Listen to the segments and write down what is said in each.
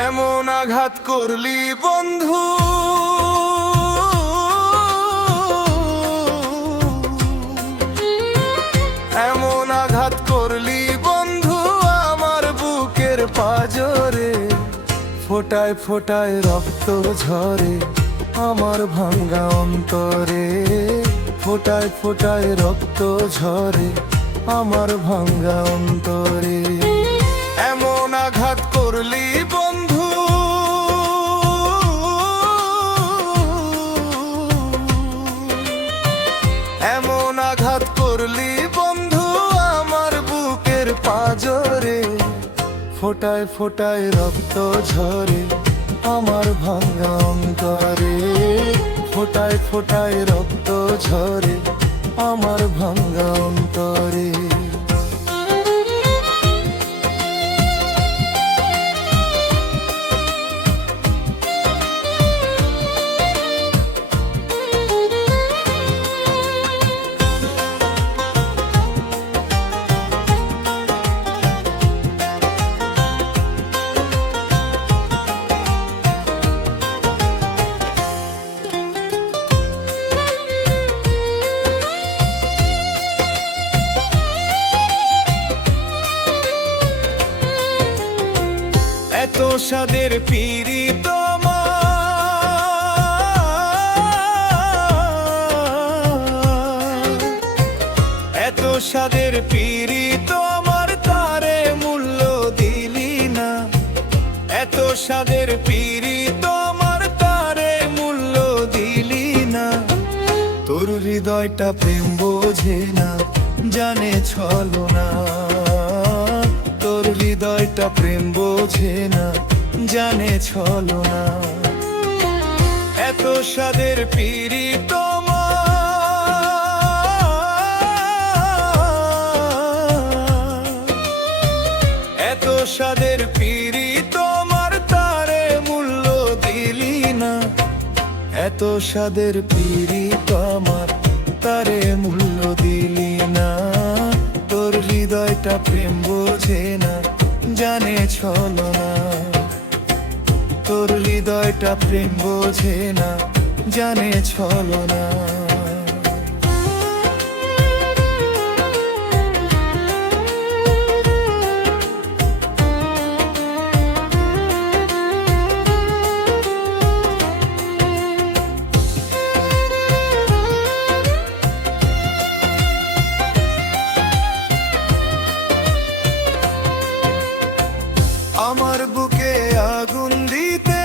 এমন আঘাত করলি বন্ধু, এমন আঘাত করলি বন্ধু আমার বুকের পাজরে। ফোটায় ফোটায় রক্ত ঝরে আমার ভাঙ্গা অন্তরে। ফোটায় ফোটায় রক্ত ঝরে আমার ভাঙ্গা অন্তরে। এমন আঘাত করলি বন্ধু, এমন আঘাত করলি বন্ধু আমার বুকের পাজরে। ফোটায় ফোটায় রক্ত ঝরে আমার ভাঙ্গা অন্তরে। ফোটায় ফোটায় রক্ত ঝরে আমার ভাঙ্গা অন্তরে। এত সাদের পীড়িত এত সাদের পীড়িত আমার তারে মূল্য দিলি না। এত সাদের পীড়িত আমার তারে মূল্য দিলি না। তোর হৃদয়টা প্রেম বোঝে না, জানে ছলনা। তোর হৃদয়টা প্রেম বোঝে না, জানে ছলনা। এত সাদের পীড়িত এত সাদের পীড়িত আমার তারে মূল্য দিলি না। এত সাদের পীড়িত আমার তারে মূল্য দিলি না। তোর হৃদয়টা প্রেম বোঝে না, জানে ছলনা। তোর হৃদয়টা প্রেম বোঝে না, জানে ছলনা। আমার বুকে আগুন দিতে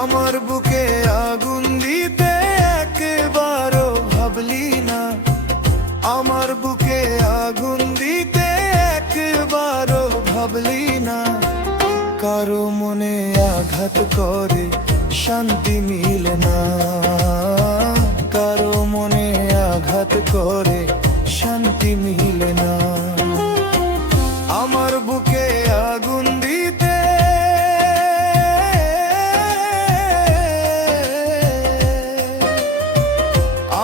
আমার বুকে আগুন দিতে একবারও ভাবলি না। আমার বুকে আগুন দিতে একবারও ভাবলি না। কারো মনে আঘাত করে শান্তি মিলে না। কারো মনে আঘাত করে শান্তি মিলে না। আমার বুকে আগুন দিতে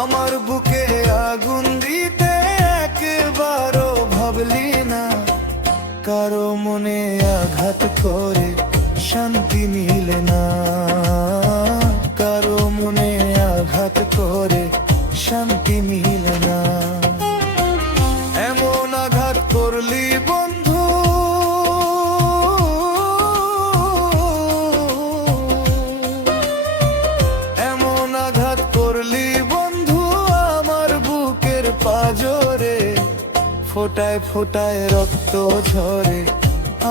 আমার বুকে আগুন দিতে একবারও ভাবলি না। কারো মনে আঘাত করে শান্তি মিলে না। কারো মনে আঘাত করে শান্তি মিলে না। এমন আঘাত করলি বন্ধু, এমন আঘাত করলি বন্ধু আমার বুকের পাজরে। ফোটায় ফোটায় রক্ত ঝরে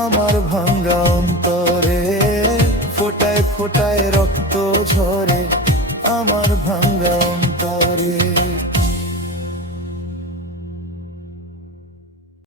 আমার ভাঙ্গা অন্তরে। ফোটায় ফোটায় রক্ত ঝরে আমার ভাঙ্গা অন্তরে।